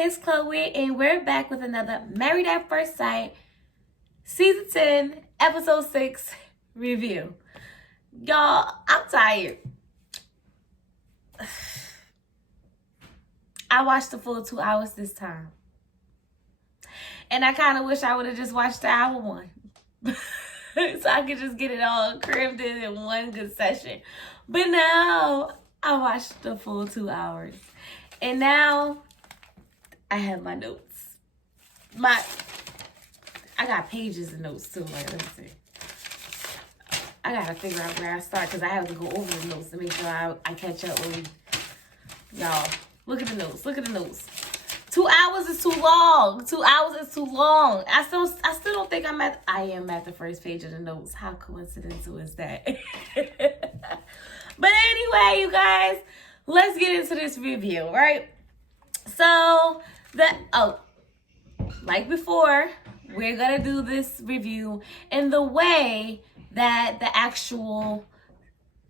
it's Chloe, and we're back with another Married at First Sight, Season 10, Episode 6 review. Y'all, I'm tired. I watched the full 2 hours this time. And I kind of wish I would have just watched the hour one. So I could just get it all crammed in one good session. But now, I watched the full 2 hours. And now, I have my notes. I got pages of notes too. Like, let me see. I gotta figure out where I start because I have to go over the notes to make sure I catch up when y'all. Look at the notes. Look at the notes. 2 hours is too long. 2 hours is too long. I still don't think I am at the first page of the notes. How coincidental is that? But anyway, you guys, let's get into this review, right? So like before, we're gonna do this review in the way that the actual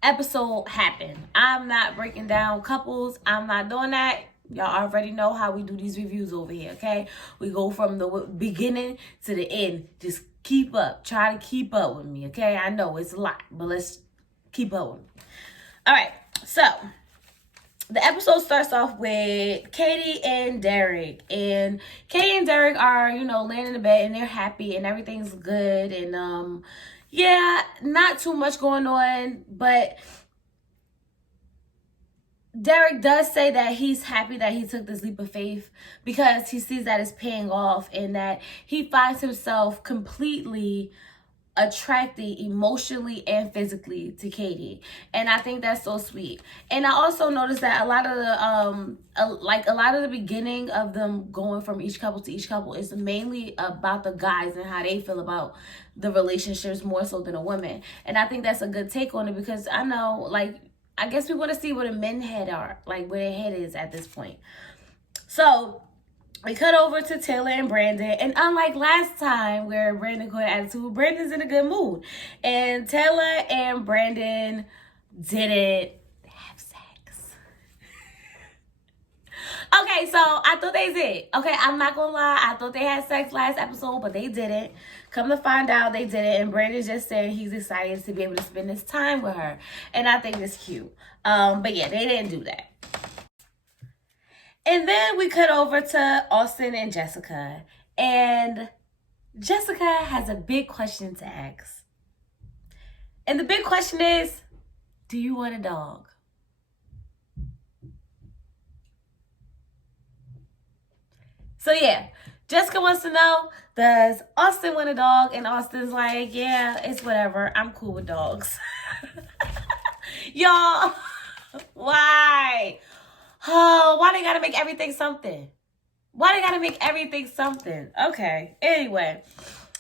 episode happened. I'm not breaking down couples. I'm not doing that. Y'all already know how we do these reviews over here, okay? We go from the beginning to the end. Just keep up. Try to keep up with me, okay? I know it's a lot, but let's keep up with me. All right, so the episode starts off with Katie and Derek. And Katie and Derek are, laying in the bed and they're happy and everything's good. And, yeah, not too much going on, but Derek does say that he's happy that he took this leap of faith because he sees that it's paying off and that he finds himself completely attracted emotionally and physically to Katie. And I think that's so sweet. And I also noticed that a lot of the beginning of them going from each couple to each couple is mainly about the guys and how they feel about the relationships more so than a woman. And I think that's a good take on it because I know, I guess we want to see where the men head are, where their head is at this point. So we cut over to Taylor and Brandon, and unlike last time where Brandon got an attitude, Brandon's in a good mood. And Taylor and Brandon didn't have sex. Okay, so I thought they did. Okay, I'm not gonna lie, I thought they had sex last episode, but they didn't. Come to find out they didn't, and Brandon's just saying he's excited to be able to spend this time with her. And I think it's cute. But yeah, they didn't do that. And then we cut over to Austin and Jessica. And Jessica has a big question to ask. And the big question is, do you want a dog? So yeah, Jessica wants to know, does Austin want a dog? And Austin's like, yeah, it's whatever. I'm cool with dogs. Y'all, why? Oh, why they gotta make everything something? Why they gotta make everything something? Okay, anyway.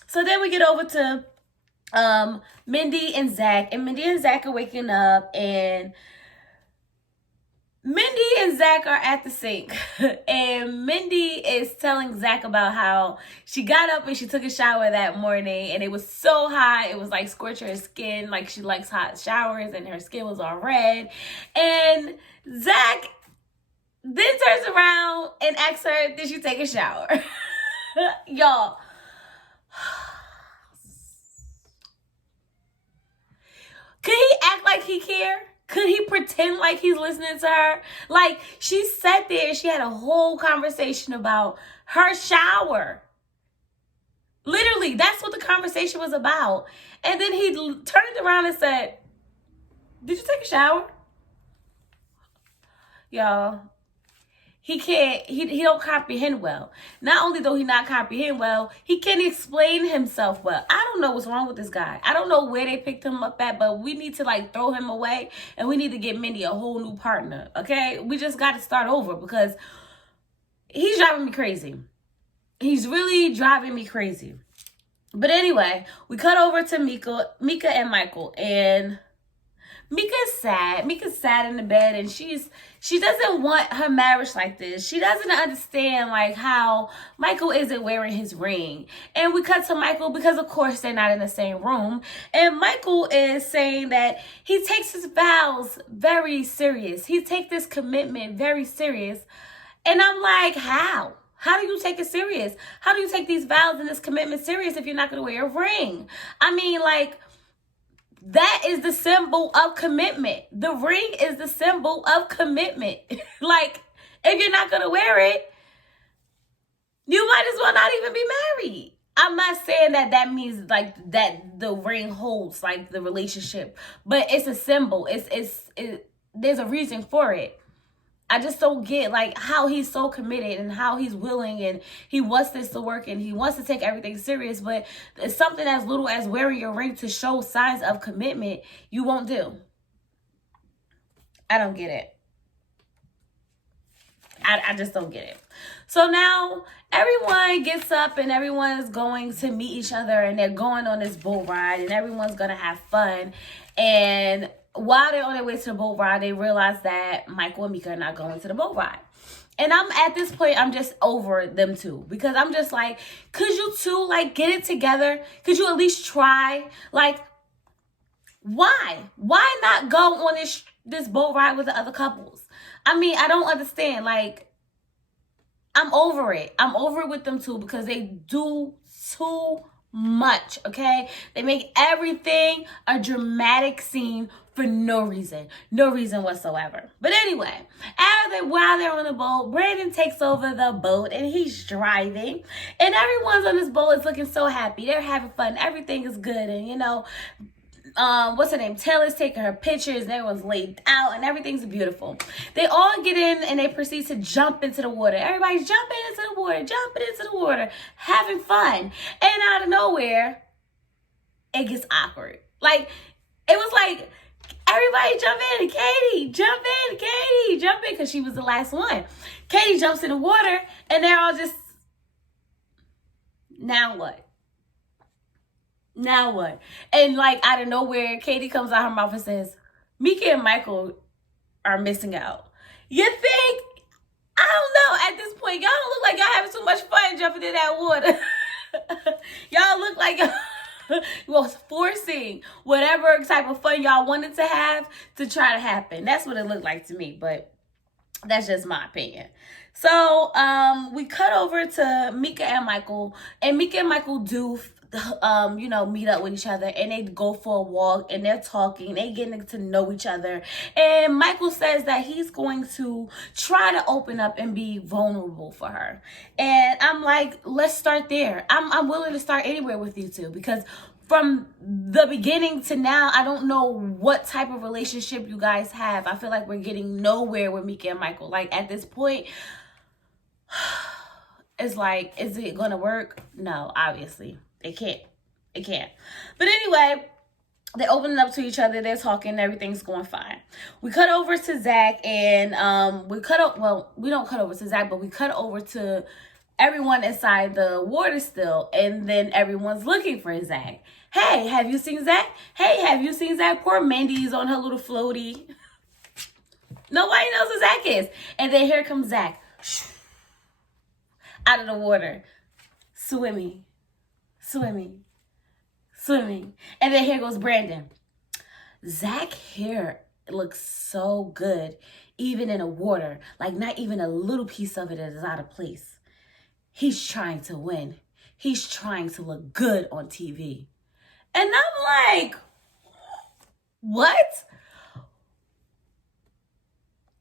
So then we get over to Mindy and Zach. And Mindy and Zach are waking up. And Mindy and Zach are at the sink. And Mindy is telling Zach about how she got up and she took a shower that morning. And it was so hot. It was like scorching her skin. Like she likes hot showers. And her skin was all red. And Zach then turns around and asks her, did she take a shower? Y'all. Could he act like he cared? Could he pretend like he's listening to her? Like, she sat there and she had a whole conversation about her shower. Literally, that's what the conversation was about. And then he turned around and said, did you take a shower? Y'all. He don't comprehend well. Not only though he not comprehend well, he can't explain himself well. I don't know what's wrong with this guy. I don't know where they picked him up at, but we need to throw him away and we need to get Mindy a whole new partner, okay? We just got to start over because he's driving me crazy. He's really driving me crazy. But anyway, we cut over to Mika and Michael, and Mika's sad. Mika's sad in the bed, and she doesn't want her marriage like this. She doesn't understand how Michael isn't wearing his ring. And we cut to Michael because of course they're not in the same room. And Michael is saying that he takes his vows very serious. He takes this commitment very serious. And I'm like, how? How do you take it serious? How do you take these vows and this commitment serious if you're not going to wear a ring? I mean, like, that is the symbol of commitment. The ring is the symbol of commitment. Like, if you're not going to wear it, you might as well not even be married. I'm not saying that that means like that the ring holds like the relationship, but it's a symbol. There's a reason for it. I just don't get like how he's so committed and how he's willing and he wants this to work and he wants to take everything serious, but it's something as little as wearing your ring to show signs of commitment you won't do. I don't get it. I just don't get it. So now everyone gets up and everyone is going to meet each other and they're going on this boat ride and everyone's going to have fun. And while they're on their way to the boat ride, they realize that Michael and Mika are not going to the boat ride. And I'm at this point, I'm just over them two. Because I'm just like, could you two like get it together? Could you at least try? Like, why? Why not go on this boat ride with the other couples? I mean, I don't understand. Like, I'm over it. I'm over it with them two because they do too much, okay? They make everything a dramatic scene for no reason. No reason whatsoever. But anyway, while they're on the boat, Brandon takes over the boat and he's driving. And everyone's on this boat is looking so happy. They're having fun. Everything is good. And, you know, what's her name? Taylor's taking her pictures and everyone's laid out and everything's beautiful. They all get in and they proceed to jump into the water. Everybody's jumping into the water, having fun. And out of nowhere, it gets awkward. Like, it was like, everybody jump in, Katie, jump in, because she was the last one. Katie jumps in the water and they're all just, now what? Now what? And like out of nowhere, Katie comes out her mouth and says, Mika and Michael are missing out. You think? I don't know. At this point, y'all don't look like y'all having too much fun jumping in that water. Y'all look like y'all was forcing whatever type of fun y'all wanted to have to try to happen. That's what it looked like to me, but that's just my opinion. So we cut over to Mika and Michael, and Mika and Michael do you know, meet up with each other and they go for a walk and they're talking, they getting to know each other. And Michael says that he's going to try to open up and be vulnerable for her. And I'm like, let's start there. I'm willing to start anywhere with you two because from the beginning to now, I don't know what type of relationship you guys have. I feel like we're getting nowhere with Mika and Michael. Like at this point, it's like, is it going to work? No, obviously. It can't. But anyway, they're opening up to each other. They're talking. Everything's going fine. We cut over to Zach and we don't cut over to Zach, but we cut over to everyone inside the water still. And then everyone's looking for Zach. Hey, have you seen Zach? Hey, have you seen Zach? Poor Mindy's on her little floaty. Nobody knows who Zach is. And then here comes Zach. Out of the water. Swimming. And then here goes Brandon. Zach hair looks so good, even in the water. Like not even a little piece of it is out of place. He's trying to win. He's trying to look good on TV. And I'm like, what?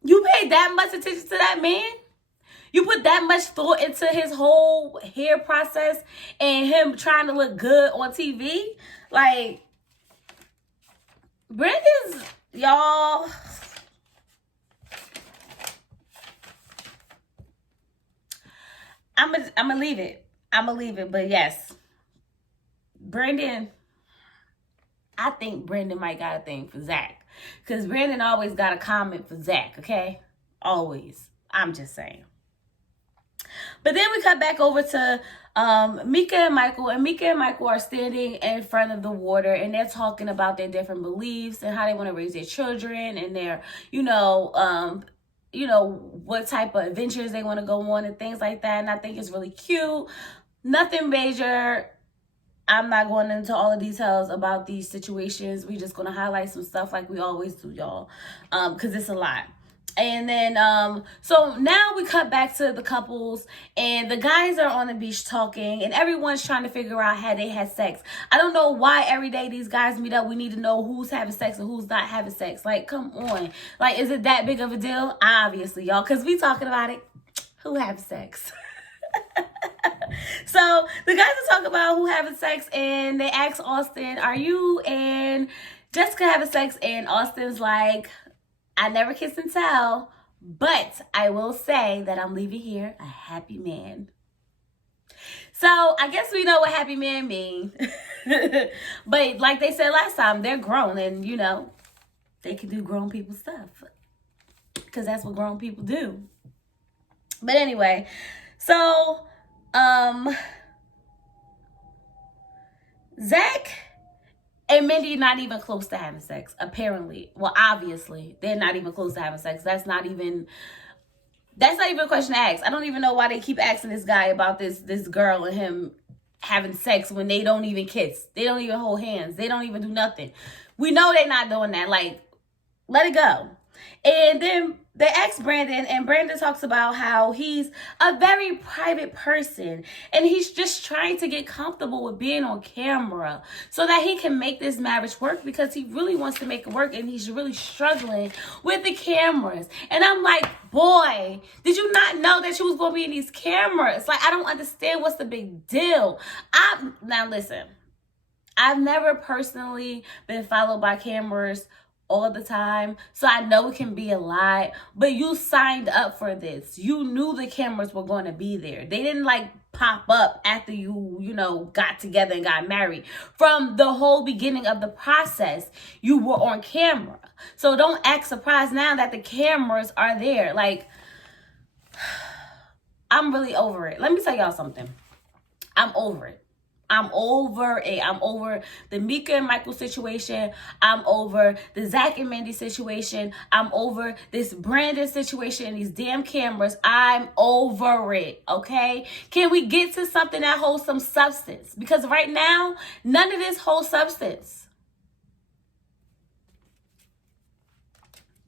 You paid that much attention to that man? You put that much thought into his whole hair process and him trying to look good on TV? Like, Brandon's, y'all. I'm gonna leave it. But yes, Brandon, I think Brandon might got a thing for Zach. Because Brandon always got a comment for Zach, okay? Always. I'm just saying. But then we cut back over to Mika and Michael. And Mika and Michael are standing in front of the water. And they're talking about their different beliefs and how they want to raise their children. And their, what type of adventures they want to go on and things like that. And I think it's really cute. Nothing major. I'm not going into all the details about these situations. We're just going to highlight some stuff like we always do, y'all. Because it's a lot. And then, so now we cut back to the couples, and the guys are on the beach talking, and everyone's trying to figure out how they had sex. I don't know why every day these guys meet up, we need to know who's having sex and who's not having sex. Like, come on. Like, is it that big of a deal? Obviously, y'all, because we talking about it. Who having sex? So the guys are talking about who having sex, and they ask Austin, are you and Jessica having sex? And Austin's like, I never kiss and tell, but I will say that I'm leaving here a happy man. So I guess we know what happy man means. But like they said last time, they're grown, and you know, they can do grown people stuff, because that's what grown people do. But anyway, so Zach and Mindy not even close to having sex, apparently. Well, obviously, they're not even close to having sex. That's not even a question to ask. I don't even know why they keep asking this guy about this girl and him having sex when they don't even kiss. They don't even hold hands. They don't even do nothing. We know they're not doing that. Like, let it go. And then they ask Brandon, and Brandon talks about how he's a very private person, and he's just trying to get comfortable with being on camera so that he can make this marriage work, because he really wants to make it work, and he's really struggling with the cameras. And I'm like, boy, did you not know that you was going to be in these cameras? Like, I don't understand what's the big deal. Now listen, I've never personally been followed by cameras all the time, so I know it can be a lot, but you signed up for this. You knew the cameras were going to be there. They didn't like pop up after you know, got together and got married. From the whole beginning of the process, you were on camera. So don't act surprised now that the cameras are there. Like, I'm really over it. Let me tell y'all something. I'm over it. I'm over it. I'm over the Mika and Michael situation. I'm over the Zach and Mindy situation. I'm over this Brandon situation and these damn cameras. I'm over it, okay? Can we get to something that holds some substance? Because right now, none of this holds substance.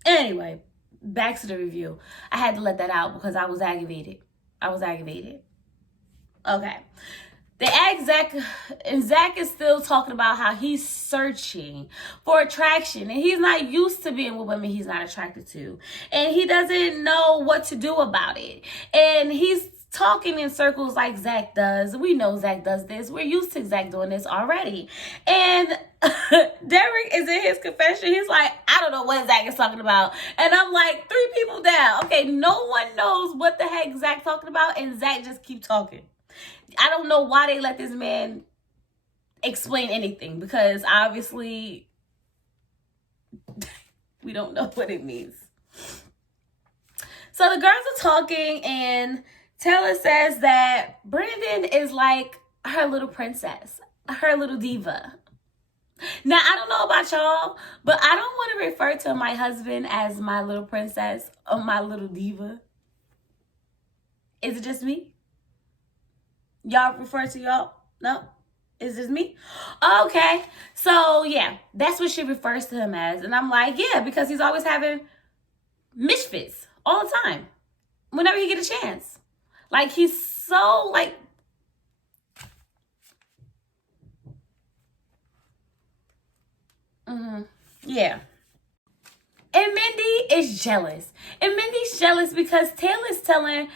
Anyway, back to the review. I had to let that out because I was aggravated. Okay. They ask Zach, and Zach is still talking about how he's searching for attraction, and he's not used to being with women he's not attracted to, and he doesn't know what to do about it. And he's talking in circles like Zach does. We know Zach does this. We're used to Zach doing this already. And Derek is in his confession. He's like, I don't know what Zach is talking about. And I'm like, 3 people down. Okay, no one knows what the heck Zach talking about, and Zach just keep talking. I don't know why they let this man explain anything, because obviously we don't know what it means. So the girls are talking, and Taylor says that Brandon is like her little princess, her little diva. Now, I don't know about y'all, but I don't want to refer to my husband as my little princess or my little diva. Is it just me? Y'all refer to y'all? No? Is this me? Okay. So, yeah, that's what she refers to him as. And I'm like, yeah, because he's always having misfits all the time. Whenever he get a chance. Like, he's so, like... Yeah. And Mindy is jealous. And Mindy's jealous because Taylor's telling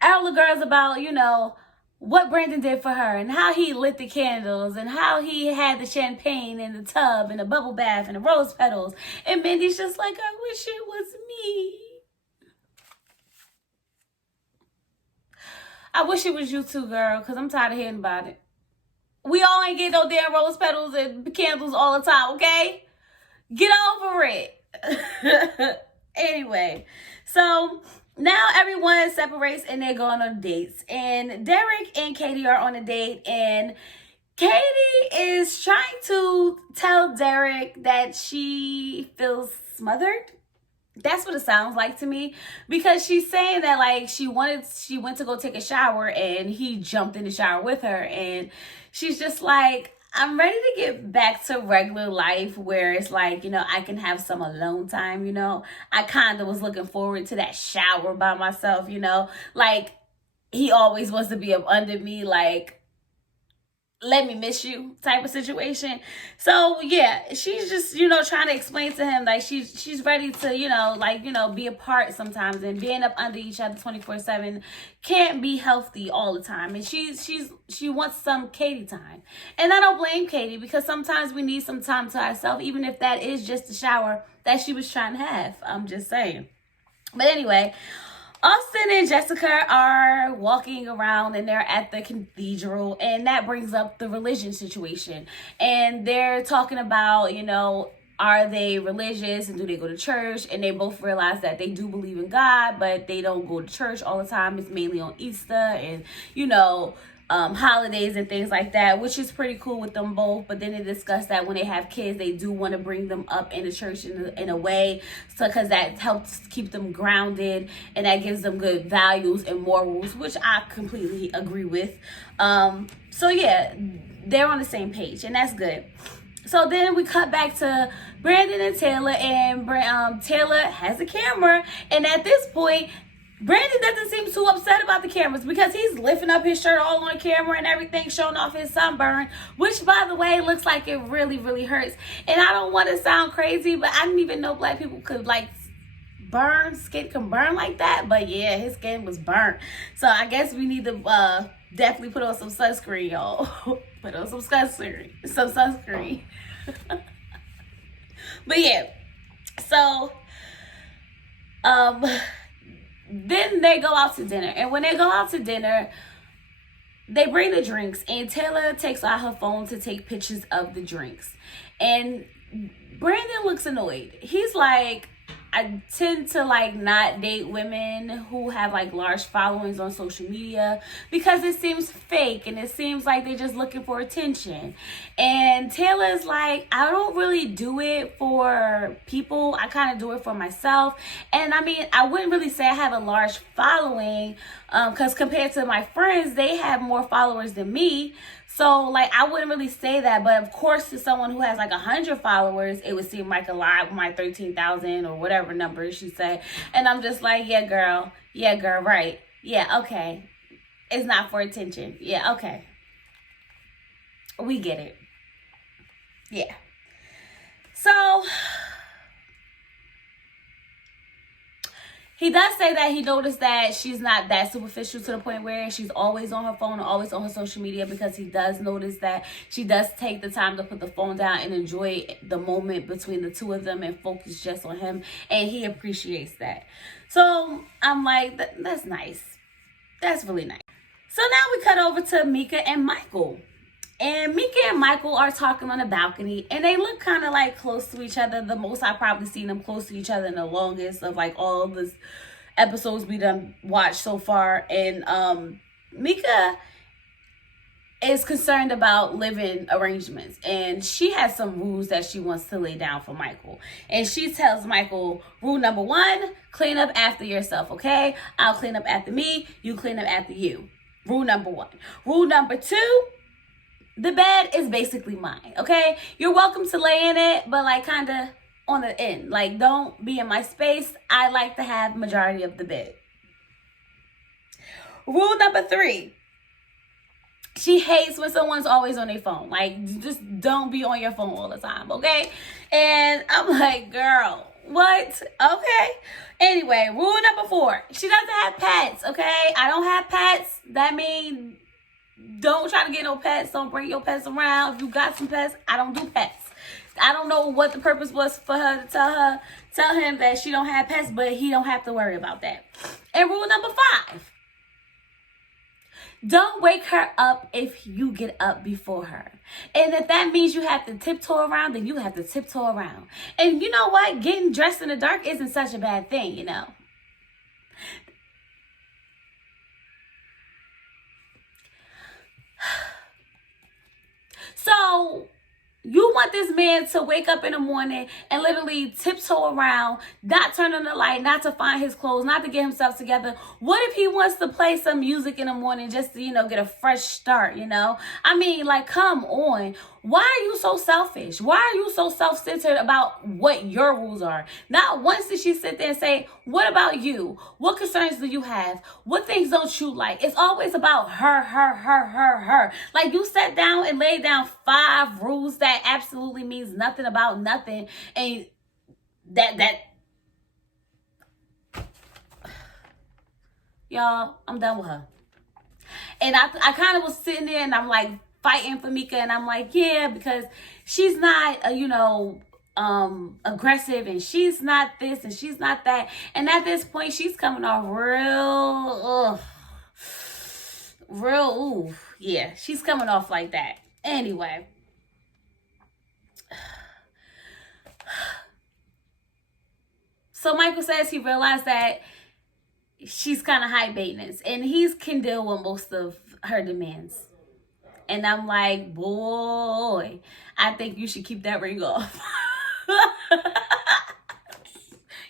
all the girls about, you know, what Brandon did for her, and how he lit the candles, and how he had the champagne in the tub, and the bubble bath, and the rose petals. And Mindy's just like, I wish it was me. I wish it was you too, girl, because I'm tired of hearing about it. We all ain't get no damn rose petals and candles all the time, okay? Get over it. Anyway, so now everyone separates and they're going on dates. And Derek and Katie are on a date, and Katie is trying to tell Derek that she feels smothered. That's what it sounds like to me, because she's saying that like she went to go take a shower and he jumped in the shower with her, and she's just like, I'm ready to get back to regular life where it's like, I can have some alone time, I kind of was looking forward to that shower by myself, like he always wants to be up under me, like, let me miss you type of situation. So yeah, she's just, trying to explain to him like she's ready to, be apart sometimes, and being up under each other 24/7 can't be healthy all the time. And she wants some Katie time. And I don't blame Katie, because sometimes we need some time to ourselves, even if that is just the shower that she was trying to have. I'm just saying. But anyway, Austin and Jessica are walking around and they're at the cathedral, and that brings up the religion situation. And they're talking about, are they religious and do they go to church? And they both realize that they do believe in God, but they don't go to church all the time. It's mainly on Easter and, holidays and things like that, which is pretty cool with them both. But then they discuss that when they have kids, they do want to bring them up in the church in a way, so because that helps keep them grounded and that gives them good values and morals, which I completely agree with. So yeah, they're on the same page, and that's good. So then we cut back to Brandon and Taylor, and Taylor has a camera, and at this point, Brandon doesn't seem too upset about the cameras, because he's lifting up his shirt all on camera and everything, showing off his sunburn, which, by the way, looks like it really, really hurts. And I don't want to sound crazy, but I didn't even know black people could, skin can burn like that. But yeah, his skin was burnt. So I guess we need to definitely put on some sunscreen, y'all. Put on some sunscreen. But yeah, so then they go out to dinner. And when they go out to dinner, they bring the drinks, and Taylor takes out her phone to take pictures of the drinks. And Brandon looks annoyed. He's like, I tend to not date women who have large followings on social media, because it seems fake and it seems like they're just looking for attention. And Taylor's like, I don't really do it for people. I kind of do it for myself. And I mean, I wouldn't really say I have a large following, because compared to my friends, they have more followers than me. So, I wouldn't really say that. But, of course, to someone who has, 100 followers, it would seem like a lot with my 13,000 or whatever number she said. And I'm just like, yeah, girl. Yeah, girl, right. Yeah, okay. It's not for attention. Yeah, okay. We get it. Yeah. So he does say that he noticed that she's not that superficial to the point where she's always on her phone or always on her social media, because he does notice that she does take the time to put the phone down and enjoy the moment between the two of them and focus just on him. And he appreciates that. So I'm like, that's nice. That's really nice. So now we cut over to Mika and Michael. And Mika and Michael are talking on the balcony, and they look kind of close to each other. The most I've probably seen them close to each other in the longest of all the episodes we done watched so far. And Mika is concerned about living arrangements, and she has some rules that she wants to lay down for Michael. And she tells Michael, rule number 1, clean up after yourself, okay? I'll clean up after me, you clean up after you. Rule number 1. Rule number 2, the bed is basically mine, okay? You're welcome to lay in it, but kind of on the end. Don't be in my space. I like to have majority of the bed. Rule number 3. She hates when someone's always on their phone. Just don't be on your phone all the time, okay? And I'm like, girl, what? Okay. Anyway, rule number 4. She doesn't have pets, okay? I don't have pets. That means don't try to get no pets. Don't bring your pets around. If you got some pets, I don't do pets. I don't know what the purpose was for her to tell him that she don't have pets, but he don't have to worry about that. And rule number 5. Don't wake her up if you get up before her. And if that means you have to tiptoe around, then you have to tiptoe around. And you know what? Getting dressed in the dark isn't such a bad thing, So you want this man to wake up in the morning and literally tiptoe around, not turn on the light, not to find his clothes, not to get himself together. What if he wants to play some music in the morning just to, get a fresh start, I mean, like, come on. Why are you so selfish? Why are you so self-centered about what your rules are? Not once did she sit there and say, what about you? What concerns do you have? What things don't you like? It's always about her. Like, you sat down and laid down 5 rules that absolutely means nothing about nothing. And that y'all, I'm done with her. And I kind of was sitting there and I'm like, fighting for Mika, and I'm like, yeah, because she's not, aggressive, and she's not this, and she's not that, and at this point, she's coming off yeah, she's coming off like that. Anyway, so Michael says he realized that she's kind of high maintenance, and he can deal with most of her demands. And I'm like, boy, I think you should keep that ring off.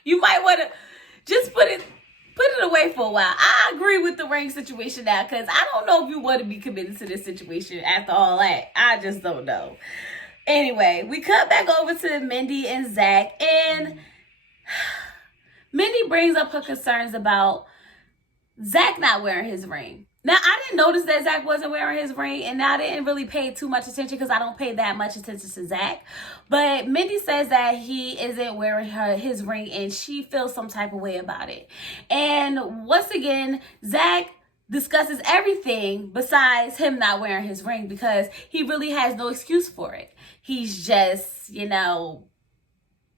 You might want to just put it away for a while. I agree with the ring situation now, because I don't know if you want to be committed to this situation after all that. I just don't know. Anyway, we cut back over to Mindy and Zach, and Mindy brings up her concerns about Zach not wearing his ring. Now, I didn't notice that Zach wasn't wearing his ring, and I didn't really pay too much attention because I don't pay that much attention to Zach. But Mindy says that he isn't wearing his ring, and she feels some type of way about it. And once again, Zach discusses everything besides him not wearing his ring, because he really has no excuse for it. He's just,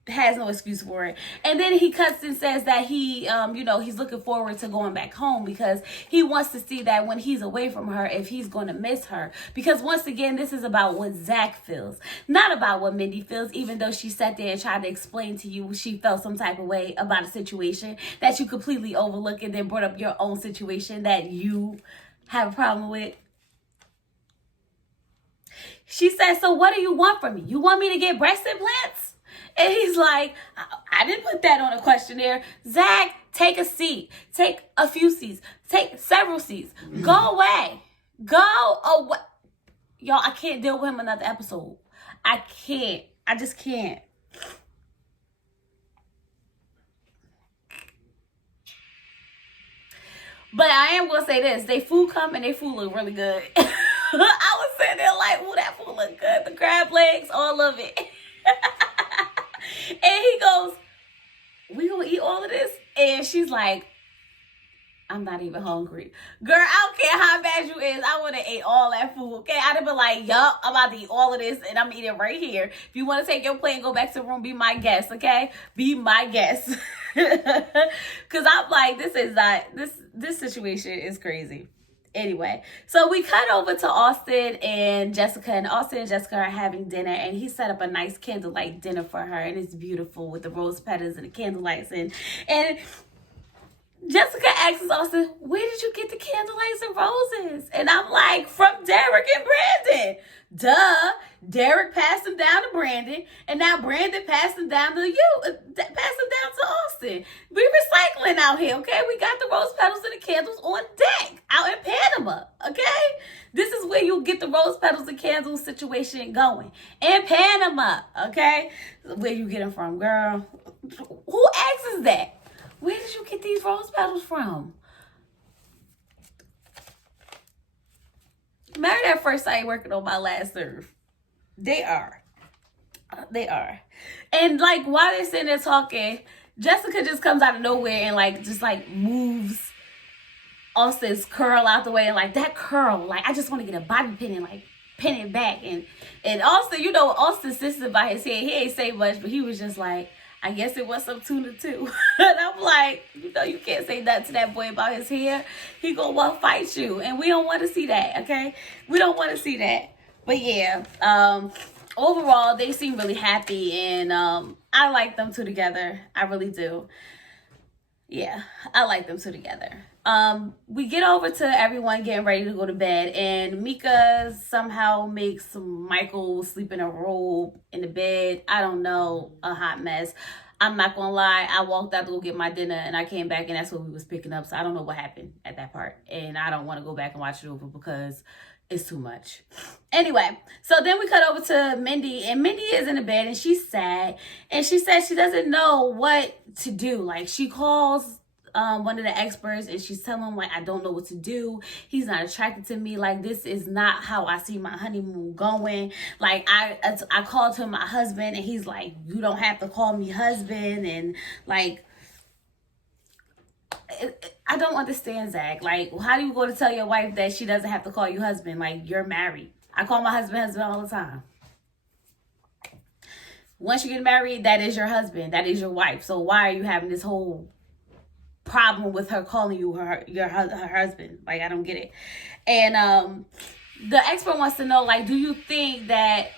has no excuse for it. And then he cuts and says that he, he's looking forward to going back home, because he wants to see that when he's away from her, if he's going to miss her. Because once again, this is about what Zach feels, not about what Mindy feels, even though she sat there and tried to explain to you she felt some type of way about a situation that you completely overlooked, and then brought up your own situation that you have a problem with. She said, so what do you want from me? You want me to get breast implants? And he's like, I didn't put that on a questionnaire. Zach, take a seat. Take a few seats. Take several seats. Go away. Go away. Y'all, I can't deal with him another episode. I can't. I just can't. But I am going to say this. They food come and they food look really good. I was sitting there like, ooh, that food look good. The crab legs, all of it. And he goes, we gonna eat all of this? And she's like, I'm not even hungry. Girl, I don't care how bad you is. I would have ate all that food, okay? I'd have been like, yup, I'm about to eat all of this, and I'm eating right here. If you want to take your plate and go back to the room, be my guest, okay? Be my guest. Because I'm like, this situation is crazy. Anyway, so we cut over to Austin and Jessica, and Austin and Jessica are having dinner, and he set up a nice candlelight dinner for her, and it's beautiful with the rose petals and the candlelights, and Jessica asks Austin, where did you get the candlelights and roses? And I'm like, from Derek and Brandon. Duh. Derek passed them down to Brandon, and now Brandon passed them down to you, passed them down to Austin. We're recycling out here, okay? We got the rose petals and the candles on deck out in Panama, okay? This is where you'll get the rose petals and candles situation going. In Panama, okay? Where you get them from, girl? Who asks that? Where did you get these rose petals from? Married at First Sight working on my last nerve. They are. And like while they're sitting there talking, Jessica just comes out of nowhere and like just like moves Austin's curl out the way, and like that curl, like I just want to get a bobby pin and like pin it back. And Austin, Austin's sister by his head, he ain't say much, but he was just like, I guess it was some tuna too. And I'm like, you can't say that to that boy about his hair. He gonna want to fight you. And we don't want to see that, okay? We don't want to see that. But yeah, overall, they seem really happy. And I like them two together. I really do. Yeah, I like them two together. We get over to everyone getting ready to go to bed, and Mika somehow makes Michael sleep in a robe in the bed. I don't know, a hot mess. I'm not gonna lie, I walked out to go get my dinner and I came back and that's what we was picking up. So I don't know what happened at that part. And I don't want to go back and watch it over because it's too much. Anyway, so then we cut over to Mindy, and Mindy is in the bed and she's sad. And she says she doesn't know what to do. Like, she calls one of the experts and she's telling him, like, I don't know what to do. He's not attracted to me. Like, this is not how I see my honeymoon going. Like, I called him my husband and he's like, you don't have to call me husband. And like, I don't understand, Zach. Like, how do you go to tell your wife that she doesn't have to call you husband? Like, you're married. I call my husband all the time. Once you get married, that is your husband. That is your wife. So why are you having this whole problem with her calling you her husband? Like, I don't get it. And the expert wants to know, like, do you think that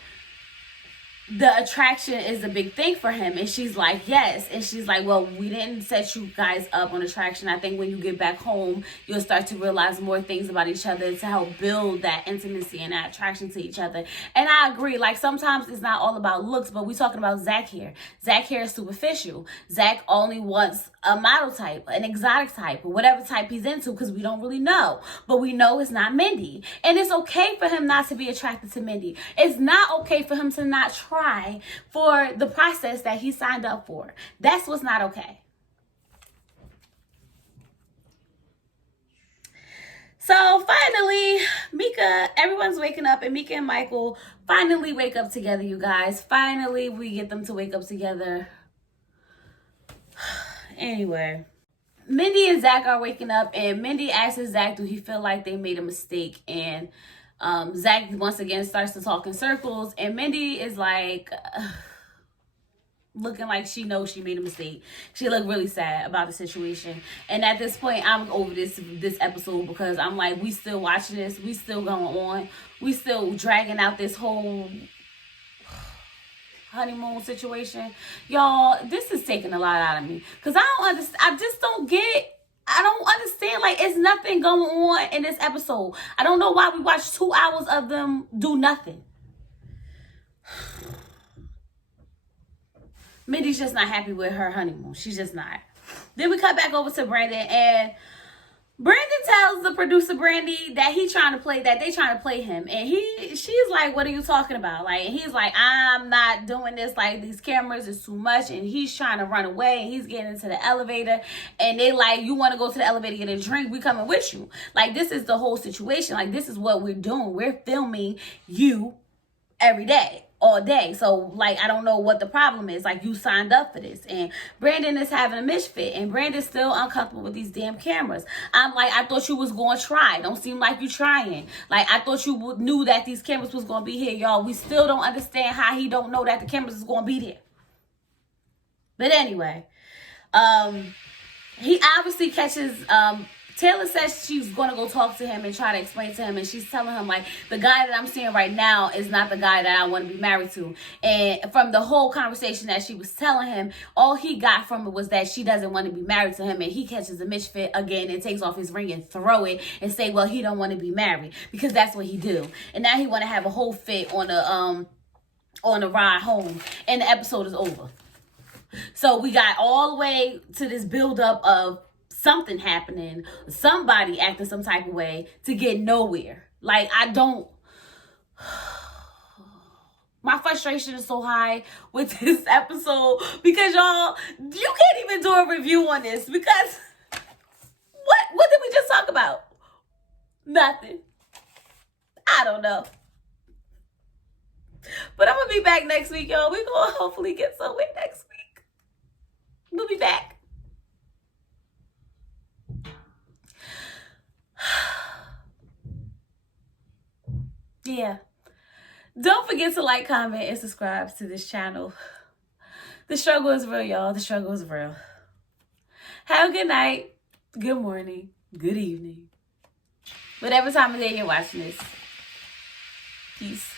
the attraction is a big thing for him? And she's like, yes. And she's like, well, we didn't set you guys up on attraction. I think when you get back home, you'll start to realize more things about each other to help build that intimacy and that attraction to each other. And I agree. Like, sometimes it's not all about looks, but we're talking about Zach here. Zach here is superficial. Zach only wants a model type, an exotic type, or whatever type he's into, because we don't really know. But we know it's not Mindy. And it's okay for him not to be attracted to Mindy. It's not okay for him to not try for the process that he signed up for. That's what's not okay. So finally, Mika, everyone's waking up, and Mika and Michael finally wake up together, you guys. Finally, we get them to wake up together. Anyway, Mindy and Zach are waking up, and Mindy asks Zach, do he feel like they made a mistake? And Zach once again starts to talk in circles, and Mindy is like looking like she knows she made a mistake. She looked really sad about the situation. And at this point, I'm over this episode, because I'm like, we still watching this, we still going on, we still dragging out this whole honeymoon situation. Y'all, this is taking a lot out of me, because I don't understand. I don't understand. Like, it's nothing going on in this episode. I don't know why we watched 2 hours of them do nothing. Mindy's just not happy with her honeymoon. She's just not. Then we cut back over to Brandon, and Brandon tells the producer Brandy that they trying to play him. And she's like, what are you talking about? Like, and he's like, I'm not doing this. Like, these cameras is too much. And he's trying to run away, and he's getting into the elevator, and they like, you want to go to the elevator, get a drink, we coming with you. Like, this is the whole situation. Like, this is what we're doing. We're filming you every day, all day. So, like, I don't know what the problem is. Like, you signed up for this. And Brandon is having a misfit, and Brandon's still uncomfortable with these damn cameras. I'm like, I thought you was going to try. Don't seem like you trying. Like, I thought you knew that these cameras was going to be here, y'all. We still don't understand how he don't know that the cameras is going to be there. But anyway, he obviously catches, Taylor says she's going to go talk to him and try to explain to him. And she's telling him, like, the guy that I'm seeing right now is not the guy that I want to be married to. And from the whole conversation that she was telling him, all he got from it was that she doesn't want to be married to him. And he catches a misfit again and takes off his ring and throw it and say, well, he don't want to be married, because that's what he do. And now he want to have a whole fit on the ride home. And the episode is over. So we got all the way to this buildup of something happening, somebody acting some type of way, to get nowhere. Like, I don't... My frustration is so high with this episode, because y'all, you can't even do a review on this, because what did we just talk about? Nothing. I don't know. But I'm going to be back next week, y'all. We're going to hopefully get somewhere next week. We'll be back. Yeah. Don't forget to like, comment, and subscribe to this channel. The struggle is real, y'all. The struggle is real. Have a good night, good morning, good evening. Whatever time of day you're watching this. Peace.